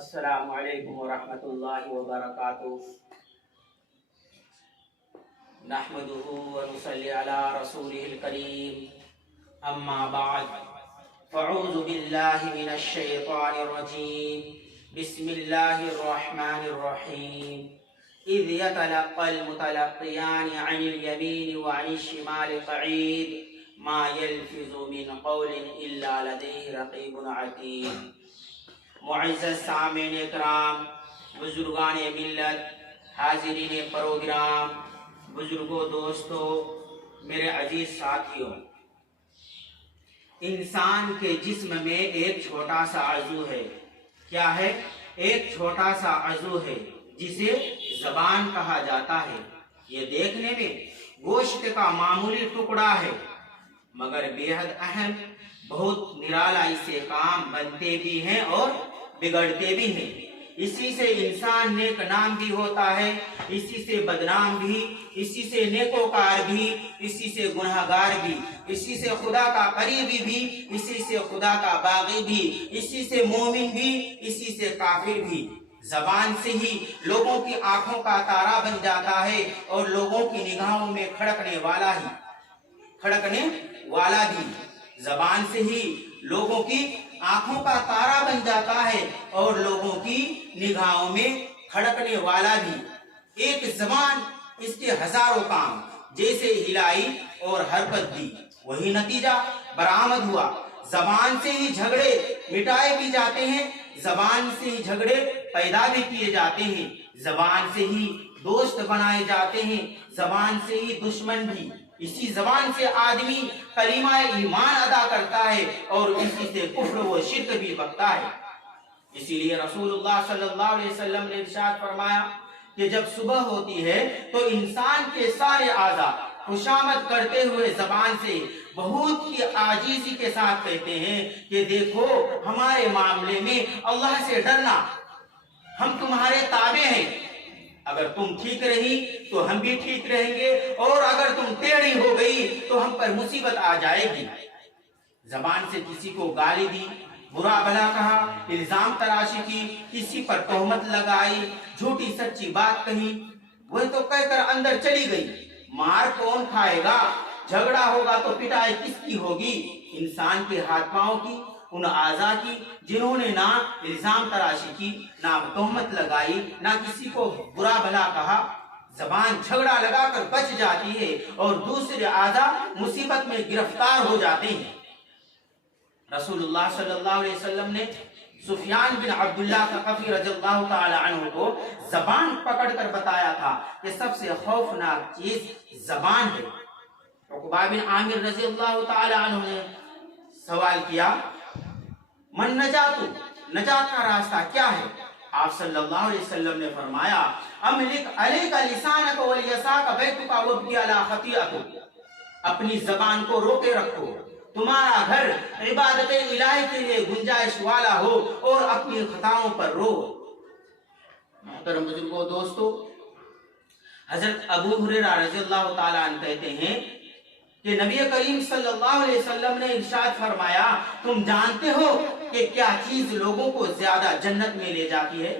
السلام علیکم ورحمۃ اللہ وبرکاتہ۔ نحمده ونصلی علی رسوله الکریم، اما بعد فاعوذ باللہ من الشیطان الرجیم، بسم اللہ الرحمن الرحیم۔ اذ يتلقى المتلقیان عن الیمین وعن الشمال قعید، ما یلفظ من قول الا لدیہ رقیب عتید۔ معزز سامعین اکرام، بزرگان ملت، حاضرین پروگرام، بزرگوں، دوستوں، میرے عزیز ساتھیوں، انسان کے جسم میں ایک چھوٹا سا عضو ہے۔ کیا ہے؟ ایک چھوٹا سا عضو ہے جسے زبان کہا جاتا ہے۔ یہ دیکھنے میں گوشت کا معمولی ٹکڑا ہے، مگر بے حد اہم، بہت نرالا اس سے کام بنتے بھی ہیں اور بگڑتے بھی ہیں۔ اسی سے انسان نیک نام بھی ہوتا ہے، اسی سے بدنام بھی، اسی سے نیکوکار بھی، اسی سے گناہگار بھی، اسی سے خدا کا قریبی بھی، اسی سے خدا کا باغی بھی، اسی سے مومن بھی، اسی سے کافر بھی۔ زبان سے ہی لوگوں کی آنکھوں کا تارا بن جاتا ہے اور لوگوں کی نگاہوں میں کھڑکنے والا بھی۔ زبان سے ہی لوگوں کی آنکھوں کا تارا بن جاتا ہے اور لوگوں کی نگاہوں میں کھڑکنے والا بھی۔ ایک زبان، اس کے ہزاروں کام، جیسے ہلائی اور حرکت دی، وہی نتیجہ برآمد ہوا۔ زبان سے ہی جھگڑے مٹائے بھی جاتے ہیں، زبان سے ہی جھگڑے پیدا بھی کیے جاتے ہیں، زبان سے ہی دوست بنائے جاتے ہیں، زبان سے ہی دشمن بھی۔ اسی زبان سے آدمی کلمہ ایمان ادا کرتا ہے اور اسی سے کفر و شرک بھی بکتا ہے۔ اسی لیے رسول اللہ صلی اللہ علیہ وسلم نے ارشاد فرمایا کہ جب صبح ہوتی ہے تو انسان کے سارے اعضاء خوشامد کرتے ہوئے زبان سے بہت ہی عاجزی کے ساتھ کہتے ہیں کہ دیکھو، ہمارے معاملے میں اللہ سے ڈرنا، ہم تمہارے تابع ہیں، اگر تم ٹھیک رہی تو ہم بھی ٹھیک رہیں گے، اور اگر تم ٹیڑھی ہو گئی تو ہم پر مصیبت آ جائے گی۔ زبان سے کسی کو گالی دی، برا بھلا کہا، الزام تراشی کی، کسی پر تہمت لگائی، جھوٹی سچی بات کہی، وہ تو کہہ کر اندر چلی گئی۔ مار کون کھائے گا؟ جھگڑا ہوگا تو پٹائی کس کی ہوگی؟ انسان کے ہاتھ پاؤں کی، ان اعضاء کی جنہوں نے نہ الزام تراشی کی، نہ تہمت لگائی، نہ کسی کو برا بھلا کہا۔ زبان جھگڑا لگا کر بچ جاتی ہے اور دوسرے اعضاء مصیبت میں گرفتار ہو جاتے ہیں۔ رسول اللہ صلی اللہ علیہ وسلم نے سفیان بن عبداللہ ثقفی رضی اللہ تعالی عنہ کو زبان پکڑ کر بتایا تھا کہ سب سے خوفناک چیز زبان ہے۔ عقبہ بن عامر رضی اللہ تعالی عنہ نے سوال کیا، من نجات کا راستہ کیا ہے؟ آپ صلی اللہ علیہ وسلم نے فرمایا، املک علیک لسانک ولیساک بیتک وابکی علی خطیئتک، اپنی زبان کو روکے رکھو، تمہارا گھر عبادت الہی کے لیے گنجائش والا ہو اور اپنی خطاؤں پر رو۔ محترم بزرگوں، دوستو، حضرت ابو ہریرہ رضی اللہ تعالی عنہ کہتے ہیں کہ نبی کریم صلی اللہ علیہ وسلم نے ارشاد فرمایا، تم جانتے ہو کہ کیا چیز لوگوں کو زیادہ جنت میں لے جاتی ہے؟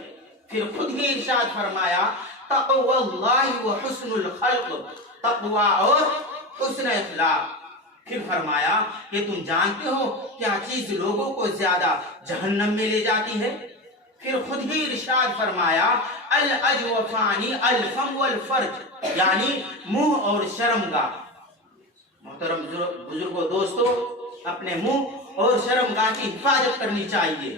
پھر خود ہی ارشاد فرمایا، تقوی اللہ و حسن الخلق، تقوی اور حسن اخلاق۔ پھر فرمایا کہ تم جانتے ہو کیا چیز لوگوں کو زیادہ جہنم میں لے جاتی ہے؟ پھر خود ہی ارشاد فرمایا، الاجوفانی الفم والفرج، یعنی منہ اور شرمگاہ۔ محترم بزرگوں، دوستو، اپنے منہ اور شرمگاہ کی حفاظت کرنی چاہیے۔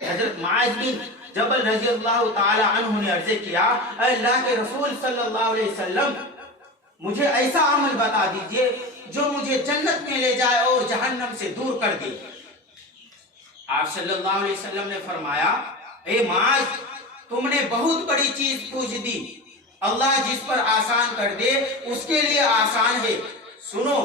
حضرت معاذ بن جبل رضی اللہ تعالی عنہ نے عرض کیا، اے اللہ کے رسول صلی اللہ علیہ وسلم، مجھے ایسا عمل بتا دیجئے جو مجھے جنت میں لے جائے اور جہنم سے دور کر دے۔ آپ صلی اللہ علیہ وسلم نے فرمایا، اے معاذ، تم نے بہت بڑی چیز پوچھ دی، اللہ جس پر آسان کر دے اس کے لیے آسان ہے۔ سنو،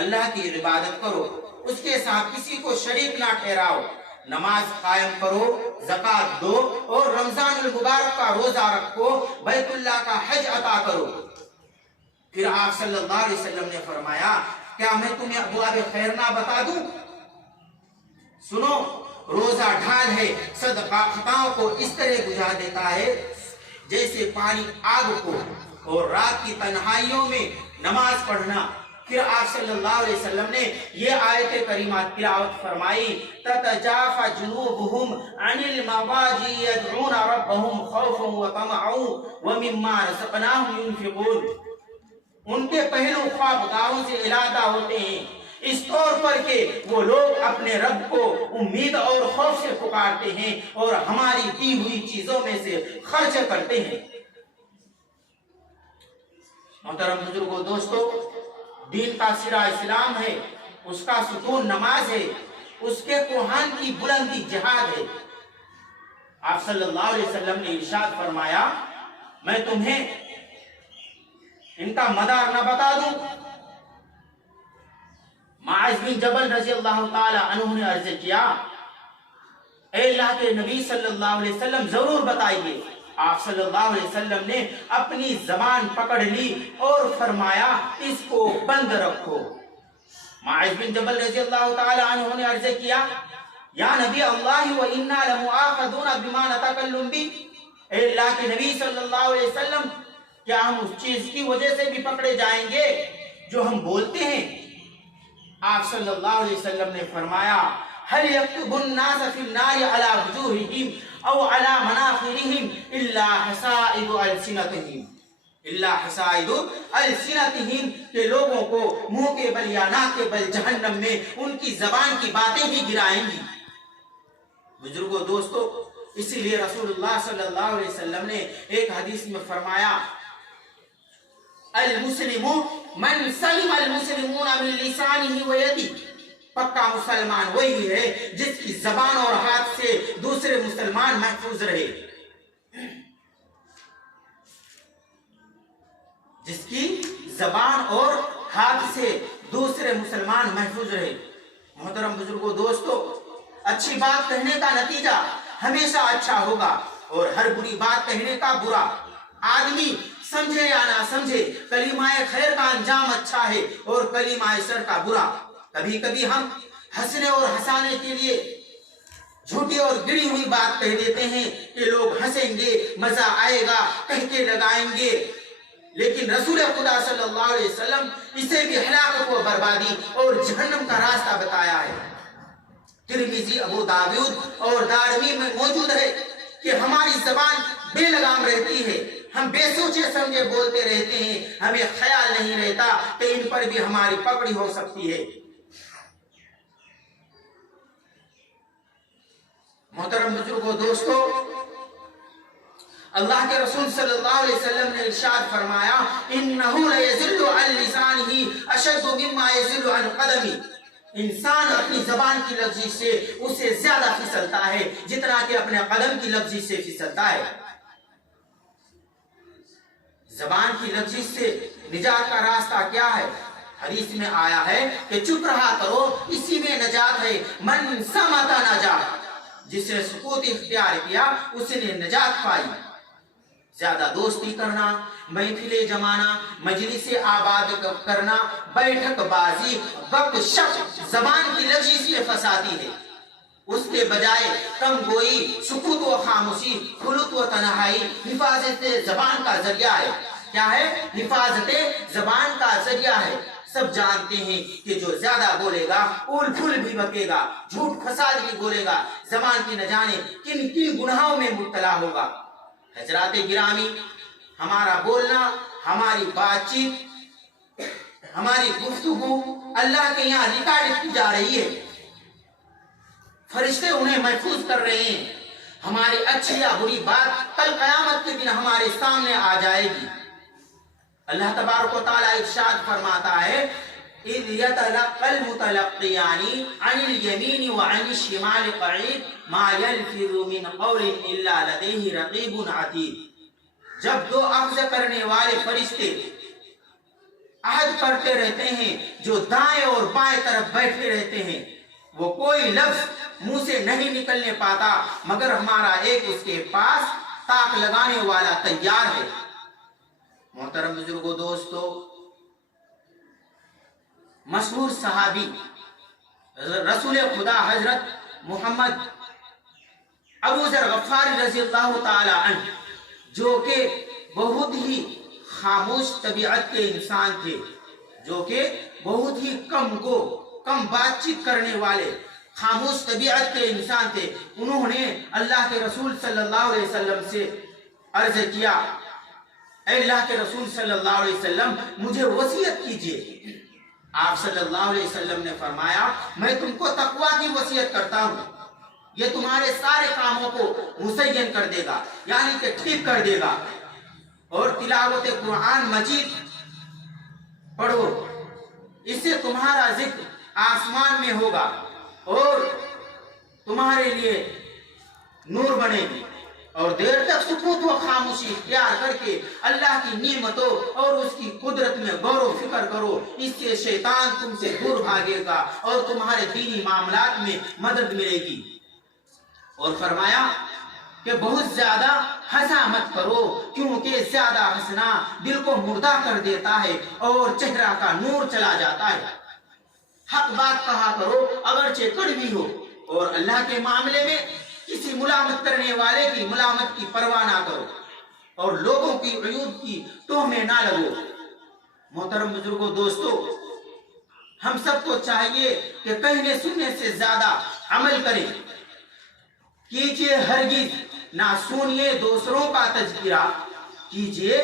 اللہ کی عبادت کرو، اس کے ساتھ کسی کو شریک نہ ٹھہراؤ، نماز قائم کرو، زکوٰۃ دو اور رمضان المبارک کا روزہ رکھو، بیت اللہ کا حج عطا کرو۔ پھر آپ صلی اللہ علیہ وسلم نے فرمایا، کیا میں تمہیں ابواب خیر نہ بتا دوں؟ سنو، روزہ ڈھال ہے، صدقہ خطاؤں کو اس طرح بجھا دیتا ہے جیسے پانی آگ کو۔ اور رات کی تنہائیوں میں نماز پڑھنا۔ پھر آپ صلی اللہ علیہ وسلم نے یہ آیت کریمات تلاوت فرمائی، تتجافى جنوبهم عن المضاجع يدعون ربهم خوفا وطمعا ومما رزقناهم ينفقون۔ ان کے پہلو خوابگاہوں سے علادہ ہوتے ہیں، اس طور پر کہ وہ لوگ اپنے رب کو امید اور خوف سے پکارتے ہیں اور ہماری دی ہوئی چیزوں میں سے خرچ کرتے ہیں۔ محترم بزرگوں، دوستو، دین کا سرا اسلام ہے، اس کا ستون نماز ہے، اس کے کوہان کی بلندی جہاد ہے۔ آپ صلی اللہ علیہ وسلم نے ارشاد فرمایا، میں تمہیں ان کا مدار نہ بتا دوں؟ معاذ بن جبل رضی اللہ تعالی عنہ نے عرض کیا، اے اللہ کے نبی صلی اللہ علیہ وسلم ضرور بتائیے۔ آپ صلی اللہ علیہ وسلم نے اپنی زبان پکڑ لی اور فرمایا، اس کو بند رکھو۔ معاذ بن جبل رضی اللہ تعالی عنہ نے عرض کیا، یا نبی اللہ وَإِنَّا لَمُؤَاخَذُونَ بِمَا نَتَكَلَّمُ بِهِ، اے اللہ کے نبی صلی اللہ علیہ وسلم، کیا ہم اس چیز کی وجہ سے بھی پکڑے جائیں گے جو ہم بولتے ہیں؟ آپ صلی اللہ علیہ وسلم نے فرمایا، هل يكتب الناس في النار على وجوههم او على مناخرهم الا حصائد السنتهم، الا حصائد السنتهم، کہ لوگوں کو منہ کے بل یا ناک کے بل جہنم میں ان کی زبان کی باتیں ہی گرائیں گی۔ بزرگوں، دوستو، اسی لیے رسول اللہ صلی اللہ علیہ وسلم نے ایک حدیث میں فرمایا، المسلم من سلم المسلمون من لسانه ويده، پکا مسلمان وہی ہے جس کی زبان اور ہاتھ سے دوسرے مسلمان محفوظ رہے، جس کی زبان اور ہاتھ سے دوسرے مسلمان محفوظ رہے۔ محترم بزرگوں، دوستو، اچھی بات کہنے کا نتیجہ ہمیشہ اچھا ہوگا اور ہر بری بات کہنے کا برا۔ آدمی سمجھے یا نہ سمجھے، کلمہ خیر کا انجام اچھا ہے اور کلمہ شر کا برا۔ کبھی کبھی ہم ہنسنے اور ہنسانے کے لیے جھوٹی اور گڑی ہوئی بات کہہ دیتے ہیں کہ لوگ ہنسیں گے، مزہ آئے گا، کہہ کے لگائیں گے، لیکن رسول خدا صلی اللہ علیہ وسلم اسے بھی ہلاکت و بربادی اور جہنم کا راستہ بتایا ہے۔ ترمذی، ابو داؤد اور دارمی میں موجود ہے کہ ہماری زبان بے لگام رہتی ہے، ہم بے سوچے سمجھے بولتے رہتے ہیں، ہمیں خیال نہیں رہتا کہ ان پر بھی ہماری پکڑی ہو سکتی ہے۔ محترم بزرگوں، دوستو، اللہ کے رسول صلی اللہ علیہ وسلم نے ارشاد فرمایا، انہو لیزل عن لسانہ اشد مما یزل عن قدمی، انسان اپنی زبان کی لفظی سے اسے زیادہ پھسلتا ہے جتنا کہ اپنے قدم کی لفظی سے پھسلتا ہے۔ زبان کی لفظی سے نجات کا راستہ کیا ہے؟ حدیث میں آیا ہے کہ چپ رہا کرو، اسی میں نجات ہے۔ من سمت نجا، جس نے سکوت اختیار کیا اس نے نجات پائی۔ زیادہ دوستی کرنا، محفلیں جمانا، مجلس آباد کرنا، بیٹھک بازی، گپ شپ زبان کی لفظی سے فسادی ہے۔ اس کے بجائے کم گوئی، سکوت و خاموشی، خلوت و تنہائی حفاظت زبان کا ذریعہ ہے۔ کیا ہے؟ حفاظت زبان کا ذریعہ ہے۔ سب جانتے ہیں کہ جو زیادہ بولے گا اول پھول بھی بکے گا، جھوٹ فساد بھی بولے گا، زبان کی نہ جانے کن کن گناہوں میں مبتلا ہوگا۔ حضرات گرامی، ہمارا بولنا، ہماری بات چیت، ہماری گفتگو اللہ کے یہاں ریکارڈ کی جا رہی ہے، فرشتے انہیں محفوظ کر رہے ہیں۔ ہماری اچھی یا بری بات کل قیامت کے دن ہمارے سامنے آ جائے گی۔ اللہ تبارک و تعالی ارشاد فرماتا ہے، اذ يتلقى المتلقيان عن اليمين وعن الشمال قعيد ما يلفظ من قول الا لديه رقيب عتيد، جب دو اخذ کرنے والے فرشتے عہد کرتے رہتے ہیں جو دائیں اور بائیں طرف بیٹھے رہتے ہیں، وہ کوئی لفظ منہ سے نہیں نکلنے پاتا مگر ہمارا ایک اس کے پاس تاک لگانے والا تیار ہے۔ محترم بزرگوں، دوستو، مشہور صحابی رسول خدا حضرت محمد ابو ذر غفاری رضی اللہ تعالی عنہ، جو کہ بہت ہی خاموش طبیعت کے انسان تھے، جو کہ بہت ہی کم بات چیت کرنے والے خاموش طبیعت کے انسان تھے، انہوں نے اللہ کے رسول صلی اللہ علیہ وسلم سے عرض کیا، اے اللہ کے رسول صلی اللہ علیہ وسلم مجھے وصیت کیجئے۔ آپ صلی اللہ علیہ وسلم نے فرمایا، میں تم کو تقوی کی وصیت کرتا ہوں، یہ تمہارے سارے کاموں کو مسین کر دے گا، یعنی کہ ٹھیک کر دے گا۔ اور تلاوت قرآن مجید پڑھو، اس سے تمہارا ذکر آسمان میں ہوگا اور تمہارے لیے نور بنے گی، اور دیر تک سکوت و خاموشی اختیار کر کے اللہ کی نعمتوں اور اس کی قدرت میں غور و فکر کرو، اس سے شیطان تم سے دور بھاگے گا اور تمہارے دینی معاملات میں مدد ملے گی۔ اور فرمایا کہ بہت زیادہ ہنسا مت کرو، کیونکہ زیادہ ہنسنا دل کو مردہ کر دیتا ہے اور چہرہ کا نور چلا جاتا ہے۔ حق بات کہا کرو اگرچہ کڑوی ہو، اور اللہ کے معاملے میں کسی ملامت کرنے والے کی ملامت کی پرواہ نہ کرو، اور لوگوں کی عیوب کی توہ میں نہ لگو۔ محترم بزرگوں، دوستو، ہم سب کو چاہیے کہ کہنے سننے سے زیادہ عمل کریں۔ کیجئے ہرگز نہ سنیے دوسروں کا تذکرہ، کیجئے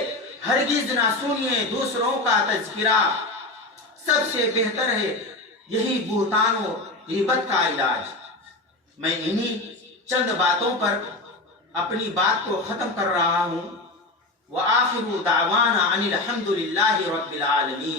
ہرگز نہ سنیے دوسروں کا تذکرہ، سب سے بہتر ہے یہی بہتان و غیبت کا علاج۔ میں انہی چند باتوں پر اپنی بات کو ختم کر رہا ہوں۔ وآخر دعوانا ان الحمد للہ رب العالمین۔